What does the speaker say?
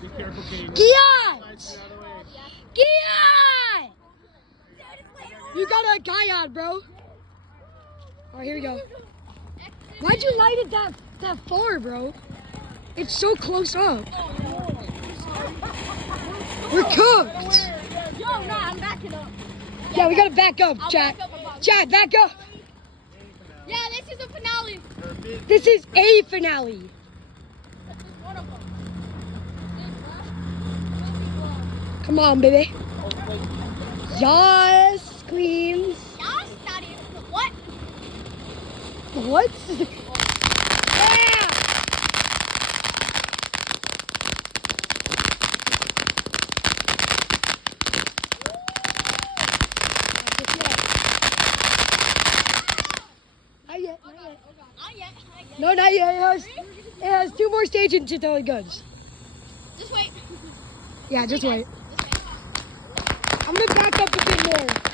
Be careful, Katie. Keon! Slides you out of the way. Keon! You got a guy on, bro. All right, here we go. Why'd you light it that far, bro? It's so close up. We're cooked. Yo, no, I'm backing up. Yeah, we gotta back up, chat. back up about- Chat, back up. Yeah, this is the finale. This is a finale. This is one of them. Come on, baby. Yes, queens. Y'all started. What? What? Yeah. Not yet, not yet. Not yet. No, not yet. It has 2 more stages until it goes. Just wait. Yeah, just wait. Just wait. I'm gonna back up a bit more.